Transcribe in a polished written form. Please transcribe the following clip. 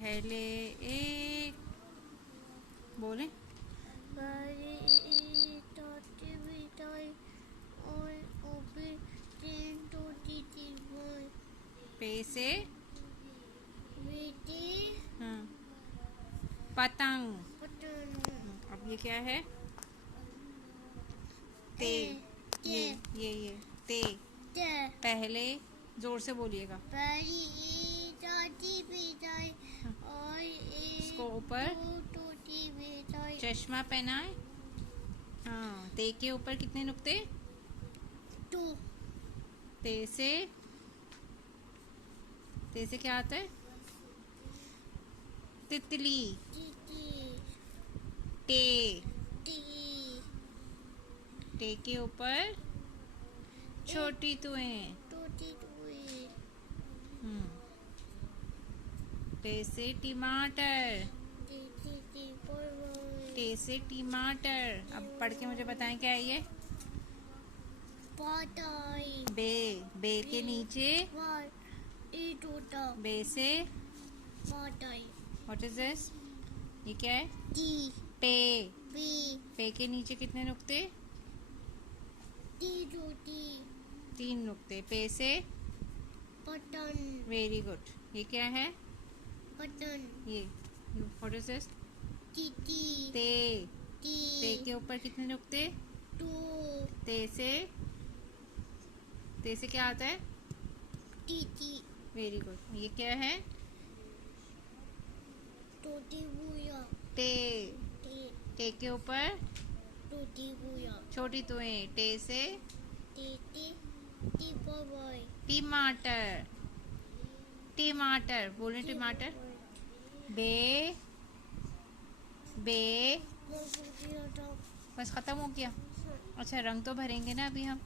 पहले एक बोले पहले एक छोटी मिठाई और ऊपर तीन छोटी चीज़ें। पे से बेटे हाँ पतंग। पतंग। अब ये क्या है? ते। ये ते। पहले जोर से बोलिएगा। पहली एक छोटी मिठाई और इसको एक ऊपर छोटी मिठाई। चश्मा पहना है। हाँ, ते के ऊपर कितने नुक्ते? टू। ते से क्या आता है? तितली। टे। टे के ऊपर छोटी तुएं। हम्म। टे से टमाटर। टे से टमाटर। अब पढ़ के मुझे बताएं क्या है ये? बे। बे के नीचे बे से व्हाट इज दिस? ये क्या है? पे। पे के नीचे कितने नुक्ते? तीन नुक्ते। पे से बटन। Very good. ये क्या है? बटन। ये व्हाट इज दिस? टी। ते। ते के ऊपर कितने नुक्ते? टू। ते से क्या आता है? टी। Very good. ये क्या है? टोटी बुया। टे। टे के ऊपर टोटी बुया। छोटी तुएं। टे से टी बॉय। टमाटर। टमाटर बोले टमाटर। बे। बे। बस खत्म हो गया। अच्छा रंग तो भरेंगे ना अभी हम।